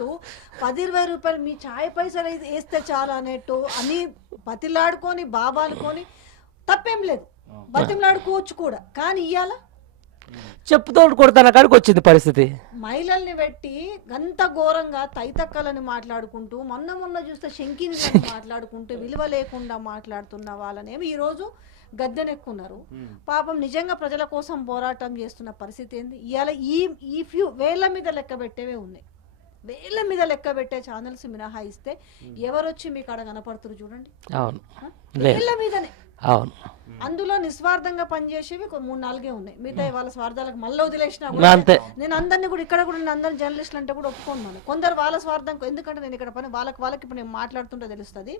అన్నట్టు పది ఇరవై రూపాయలు మీ చాయ్ పైసలు అయితే వేస్తే చాలు అన్నట్టు అని బతిలాడుకొని బాబాలుకొని తప్పేం లేదు. బతిలాడుకోవచ్చు కూడా. కానీ ఇవాళ చెప్పుతో కొడతాన? కాడికి వచ్చింది పరిస్థితి? మహిళల్ని పెట్టి గంత ఘోరంగా తైతక్కలని మాట్లాడుకుంటూ మొన్న మొన్న చూస్తే శంకిని మాట్లాడుకుంటూ విలువ లేకుండా మాట్లాడుతున్న వాళ్ళనేమి ఈరోజు గద్దెనెక్కున్నారు. పాపం నిజంగా ప్రజల కోసం పోరాటం చేస్తున్న పరిస్థితి ఏంది? ఇవాళ ఈ ఈ ఫ్యూ వేల మీద లెక్క పెట్టేవే ఉన్నాయి. వేల మీద లెక్క పెట్టే ఛానల్స్ మినహాయిస్తే ఎవరొచ్చి మీకు ఆడ కనపడుతున్నారు చూడండి. అవును. వేల మీదనే. అవును. అందులో నిస్వార్థంగా పనిచేసేవి మూడు నాలుగే ఉన్నాయి. మిగతా వాళ్ళ స్వార్థాలకు మళ్ళీ వదిలేసినా నేను అందరినీ కూడా ఇక్కడ కూడా నేను అందరిని జర్నలిస్టులు అంటే కూడా ఒప్పుకున్నాను కొందరు వాళ్ళ స్వార్థం ఎందుకంటే నేను ఇక్కడ పని వాళ్ళకి వాళ్ళకి ఇప్పుడు నేను మాట్లాడుతుంటే తెలుస్తుంది.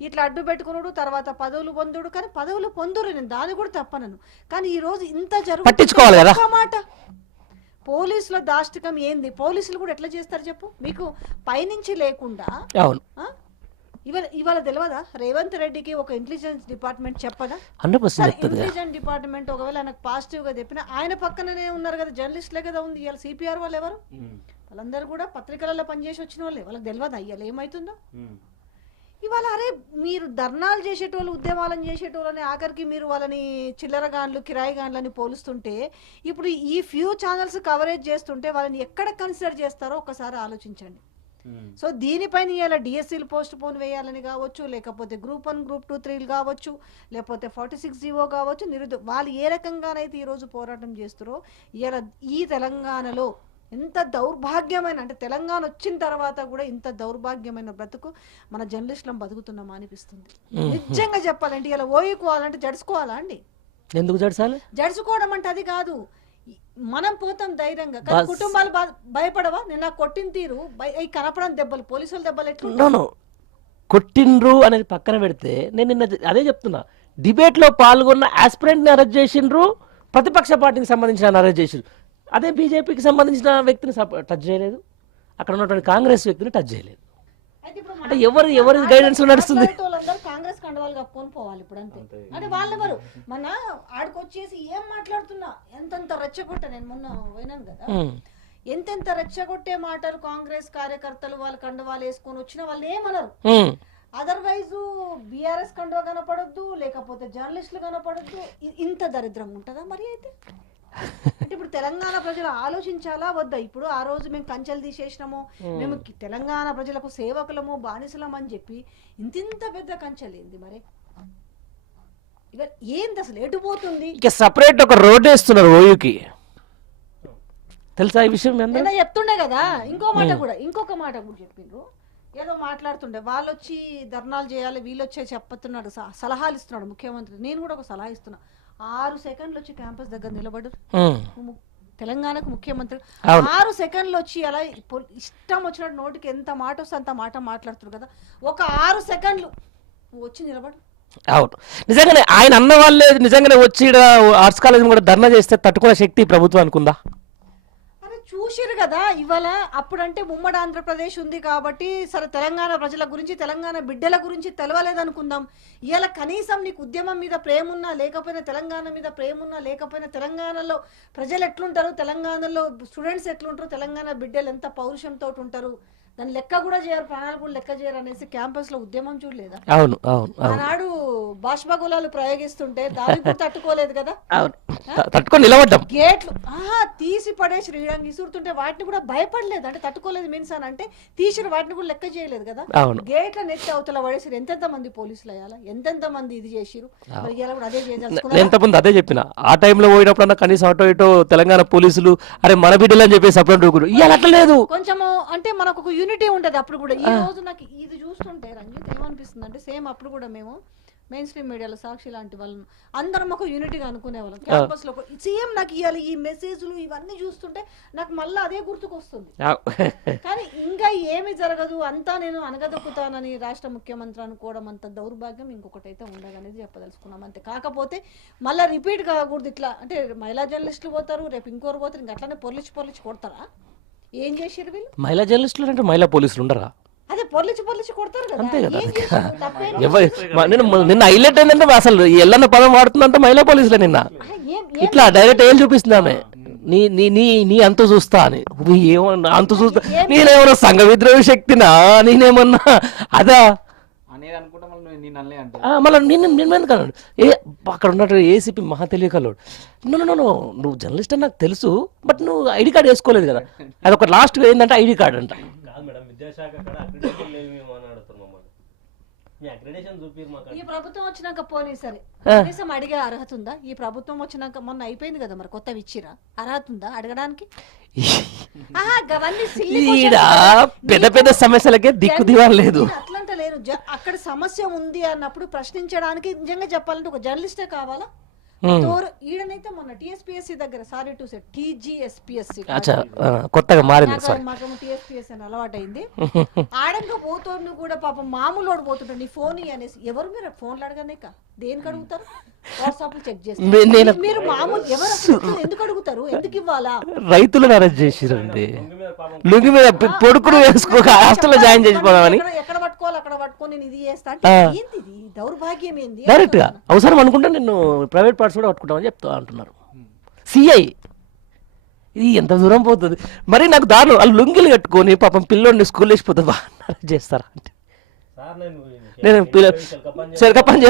ఇట్లా అడ్డు పెట్టుకున్నాడు తర్వాత పదవులు పొందుడు కానీ పదవులు పొందురు నేను దాన్ని కూడా తప్పనను. కానీ ఈ రోజు ఇంత జరుగు పట్టించుకోవాలి కదా. మాట. పోలీసుల దాష్టికం ఏంది? పోలీసులు కూడా ఎట్లా చేస్తారు చెప్పు? మీకు పైనుంచి లేకుండా? ఇవాళ ఇవాళ తెలియదా రేవంత్ రెడ్డికి ఒక ఇంటెలిజెన్స్ డిపార్ట్మెంట్ చెప్పదా? ఇంటెలిజెంట్ డిపార్ట్మెంట్ ఒకవేళ ఆయనకు పాజిటివ్గా చెప్పిన ఆయన పక్కననే ఉన్నారు కదా జర్నలిస్టులే కదా ఉంది. ఇవాళ సిపిఆర్ వాళ్ళు ఎవరు? వాళ్ళందరూ కూడా పత్రికలలో పనిచేసి వచ్చిన వాళ్ళే. వాళ్ళకి తెలియదు అయ్యాలి ఏమవుతుందో ఇవాళ అరే మీరు ధర్నాలు చేసేటోళ్ళు ఉద్యమాలను చేసేటోళ్ళని ఆఖరికి మీరు వాళ్ళని చిల్లరగాన్లు కిరాయిగాన్లని పోలుస్తుంటే ఇప్పుడు ఈ ఫ్యూ ఛానల్స్ కవరేజ్ చేస్తుంటే వాళ్ళని ఎక్కడ కన్సిడర్ చేస్తారో ఒకసారి ఆలోచించండి. సో దీనిపైన ఇవాళ డిఎస్సీలు పోస్ట్ పోన్ వేయాలని కావచ్చు లేకపోతే గ్రూప్ వన్ గ్రూప్ టూ త్రీలు కావచ్చు లేకపోతే ఫార్టీ సిక్స్ జీవో కావచ్చు నిరుద్యోగ వాళ్ళు ఏ రకంగానైతే ఈరోజు పోరాటం చేస్తారో ఇవాళ ఈ తెలంగాణలో ఎంత దౌర్భాగ్యమైన అంటే తెలంగాణ వచ్చిన తర్వాత కూడా ఇంత దౌర్భాగ్యమైన బ్రతుకు మన జర్నలిస్టులం బతుకుతున్నామా అనిపిస్తుంది. నిజంగా చెప్పాలంటే ఇలా ఓయుకోవాలంటే జడుచుకోవాలా అండి? ఎందుకు జడసాలి? జడుచుకోవడం అంటే అది కాదు. మనం పోతాం ధైర్యంగా కానీ. కుటుంబాలు భయపడవా? నేను కొట్టిన తీరు ఈ కనపడం దెబ్బలు పోలీసుల దెబ్బలు ఎట్లా కొట్టిండ్రు అనేది పక్కన పెడితే నేను నిన్న అదే చెప్తున్నా. డిబేట్లో పాల్గొన్న ఆస్పిరెంట్ని అరెస్ట్ చేసిండ్రు ప్రతిపక్ష పార్టీకి సంబంధించిన అరెస్ట్ చేసిండ్రు. అదే బీజేపీకి సంబంధించిన వ్యక్తిని టచ్ చేయలేదు. అక్కడ ఉన్నటువంటి కాంగ్రెస్ వ్యక్తిని టచ్ చేయలేదు. అయితే ఇప్పుడు అంటే ఎవరు ఎవరి గైడెన్స్ నడుస్తుంది? కాంగ్రెస్ కండవాలు కప్పుకొని పోవాలి ఇప్పుడు అంతే. అంటే వాళ్ళెవరు? మన ఆడికొచ్చేసి ఏం మాట్లాడుతున్నా? ఎంతెంత రెచ్చగొట్ట? నేను మొన్న పోయినాను కదా. ఎంతెంత రెచ్చగొట్టే మాటలు కాంగ్రెస్ కార్యకర్తలు వాళ్ళు కండవాలు వేసుకొని వచ్చిన వాళ్ళు ఏమనరు. అదర్వైజ్ బీఆర్ఎస్ కండువ కనపడొద్దు లేకపోతే జర్నలిస్టులు కనపడొద్దు. ఇంత దరిద్రం ఉంటుందా మరి అయితే? అంటే ఇప్పుడు తెలంగాణ ప్రజలు ఆలోచించాలా వద్దా? ఇప్పుడు ఆ రోజు మేము కంచెలు తీసేసినాము మేము. తెలంగాణ ప్రజలకు సేవకులము బానిసలం అని చెప్పి ఇంత ఇంత పెద్ద కంచెలు ఏంది మరి? ఏంది అసలు? ఎటు పోతుంది? ఇక సపరేట్ ఒక రోడ్ వేస్తున్నారు ఓయూకి. తెలుసా ఈ విషయం చెప్తుండే కదా ఇంకో మాట కూడా ఇంకొక మాట కూడా చెప్పిండ్రు. ఏదో మాట్లాడుతుండే వాళ్ళు వచ్చి ధర్నాలు చేయాలి వీళ్ళు వచ్చే చెప్తున్నాడు సలహాలు ఇస్తున్నాడు ముఖ్యమంత్రి. నేను కూడా ఒక సలహా ఇస్తున్నా. ఆరు సెకండ్లు వచ్చి క్యాంపస్ దగ్గర నిలబడు. తెలంగాణకు ముఖ్యమంత్రి. ఆరు సెకండ్లు వచ్చి అలా ఇష్టం వచ్చినట్టు నోటికి ఎంత మాట వస్తే అంత మాట మాట్లాడుతున్నారు కదా. ఒక ఆరు సెకండ్లు వచ్చి నిలబడు. అవును. నిజంగానే ఆయన అన్న వాళ్ళే నిజంగానే వచ్చి ఆర్ట్స్ కాలేజ్ కూడా ధర్నా చేస్తే తట్టుకునే శక్తి ప్రభుత్వానికి ఉందా అరే చూసిరు కదా ఇవాళ అప్పుడంటే ఉమ్మడి ఆంధ్రప్రదేశ్ ఉంది కాబట్టి సరే తెలంగాణ ప్రజల గురించి తెలంగాణ బిడ్డల గురించి తెలవలేదనుకుందాం. ఇవాళ కనీసం నీకు ఉద్యమం మీద ప్రేమ ఉన్నా లేకపోయినా తెలంగాణ మీద ప్రేమ ఉన్నా లేకపోయినా తెలంగాణలో ప్రజలు ఎట్లుంటారు? తెలంగాణలో స్టూడెంట్స్ ఎట్లుంటారు? తెలంగాణ బిడ్డలు ఎంత పౌరుషంతో ఉంటారు? దాని లెక్క కూడా చేయరు ప్రాణాలు కూడా లెక్క చేయరు అనేసి క్యాంపస్లో ఉద్యమం చూడలేదా? అవును అవును ఆనాడు బాష్పగులాలు ప్రయోగిస్తుంటే దానికి కూడా తట్టుకోలేదు కదా? తట్టుకొని నిలబడ్డాం. గేట్లు తీసి పడేసి రీడంగి ఇసురుతుంటే వాటిని కూడా భయపడలేదు. అంటే తట్టుకోలేదు మీన్స్ అని అంటే తీసిన వాటిని కూడా లెక్క చేయలేదు కదా? అవును. గేట్ల నెత్తి అవతల పడేసి ఎంతెంత మంది పోలీసులు అయ్యాలా? ఎంతెంత మంది ఇది చేసిరు? ఇలా కూడా అదే చెప్పిన. ఆ టైంలో పోయినప్పుడన్నా కనీసం అటో ఇటో తెలంగాణ పోలీసులు అరే మన బిడ్డలు అని చెప్పి సపరేట్ ఊరుకురు ఇవాళ అట్లా లేదు. కొంచెము అంటే మనకు ఒక యూనిటీ ఉంటది అప్పుడు కూడా. ఈ రోజు నాకు ఇది చూస్తుంటే రంజిత్ ఏమనిపిస్తుంది అంటే సేమ్ అప్పుడు కూడా మేము మెయిన్ స్ట్రీమ్ మీడియాలో సాక్షి లాంటి వాళ్ళం. అందరం ఒక యూనిటీగా అనుకునే వాళ్ళం క్యాంపస్లో సేమ్ నాకు ఇవాళ ఈ మెసేజ్లు ఇవన్నీ చూస్తుంటే నాకు మళ్ళీ అదే గుర్తుకొస్తుంది. కానీ ఇంకా ఏమి జరగదు అంతా నేను అనగదొక్కుతానని రాష్ట్ర ముఖ్యమంత్రి అనుకోవడం అంత దౌర్భాగ్యం ఇంకొకటి అయితే ఉండదనేది చెప్పదలుచుకున్నాం. అంతే. కాకపోతే మళ్ళీ రిపీట్ కాకూడదు ఇట్లా. అంటే మహిళా జర్నలిస్టులు పోతారు రేపు ఇంకోరు పోతారు ఇంకా అట్లానే పొర్లిచి పొర్లిచి కొడతారా? ఏం చేసారు వీళ్ళు? మహిళా జర్నలిస్టులు అంటే మహిళా పోలీసులు ఉండరా? అదే పొర్లిచి పొర్లిచి కొడతారు కదా. అంతే కదా. ఏం చేశారు? తప్పేం ఎవరు మ- నేను మొ- నిన్న హైలైట్ ఏంటంటే అసలు ఎల్లన్న పదం వాడుతుందంటే మహిళా పోలీసులే నిన్న. ఆ, ఏం ఏం ఇట్లా డైరెక్ట్ ఏం చూపిస్తుంది ఆమె. నీ నీ నీ నీ అంత చూస్తా అని. ఏమన్నా అంత చూస్తా. నేనేమన్నా సంఘ విద్రోహ శక్తినా? నేనేమన్నా అదా? మళ్ళీ నువ్వు నేను అల్లే అంటే ఆ, మళ్ళీ నేను నేను ఎందుకు అన్నాడు ఏ అక్కడ ఉన్నట్టు ఏసీపీ మహా తెలియకలోడు నో నో నో నువ్వు జర్నలిస్ట్ అని నాకు తెలుసు బట్ నువ్వు ఐడి కార్డ్ వేసుకోలేదు కదా. అది ఒక లాస్ట్ ఏంటంటే ఐడి కార్డ్ అంట కాదు మేడం విద్యాశాఖ కాడ అక్రిడేషన్ లేవు మేము అని అడుగుతారు మమ్మల్ని మీ అక్రిడేషన్ చూపిరు మాకు ఈ ప్రభుత్వం వచ్చినాక పోనీ సరే. కనీసం అడిగే అర్హత ఉందా? ఈ ప్రభుత్వం వచ్చినాక మొన్న అయిపోయింది కదా మరి కొత్తవి ఇచ్చిరా? అర్హత ఉందా అడగడానికి. పెద్ద పెద్ద సమస్యలకే దిక్కు దివాలు లేదు నేను అట్లంటే లేరు జ- అక్కడ సమస్య ఉంది అన్నప్పుడు ప్రశ్నించడానికి నిజంగా చెప్పాలంటే ఒక జర్నలిస్టే కావాలా? ఈడనైతే మొన్న టిఎస్పిఎస్సి దగ్గర సారీ టు సెట్ టీజీఎస్పిఎస్సి కొత్తగా మారింది సారీ మాకు టిఎస్పిఎస్ అని అలవాటైంది. ఆడంగా పోతోడు కూడా పాపం మామూలు వాడు పోతుంటాడు. నీ ఫోన్ అనేసి ఎవరు మీరు ఫోన్లు అడగనేక దేనికి అడుగుతారు? వాట్సాప్ చెక్ చేస్తారు. నేను- మీరు మామూలు ఎవరు ఎందుకు అడుగుతారు? ఎందుకు ఇవ్వాలా? రైతులను అరెస్ట్ చేసిరండి. లుంగి మీద పాపం లుంగి మీద పె- పొడుకును వేసుకోక హాస్టల్లో జాయిన్ చేసిపోదామని ఎక్కడ- ఎక్కడ పట్టుకోవాలి అక్కడ పట్టుకొని నేను ఇది చేస్తా ఇది దౌర్భాగ్యం ఏంది డైరెక్ట్గా అవసరం అనుకుంటే నిన్ను ప్రైవేట్ పార్ట్స్ కూడా పట్టుకుంటామని చెప్తా అంటున్నారు. సిఐ. ఇది ఎంత దూరం పోతుంది? మరి నాకు దారుణం. వాళ్ళు లుంగిలు కట్టుకొని పాపం పిల్లోడిని స్కూల్ వేసిపోతే బాగా చేస్తారా అంటే? సార్ నేను నేను పిల్ల పని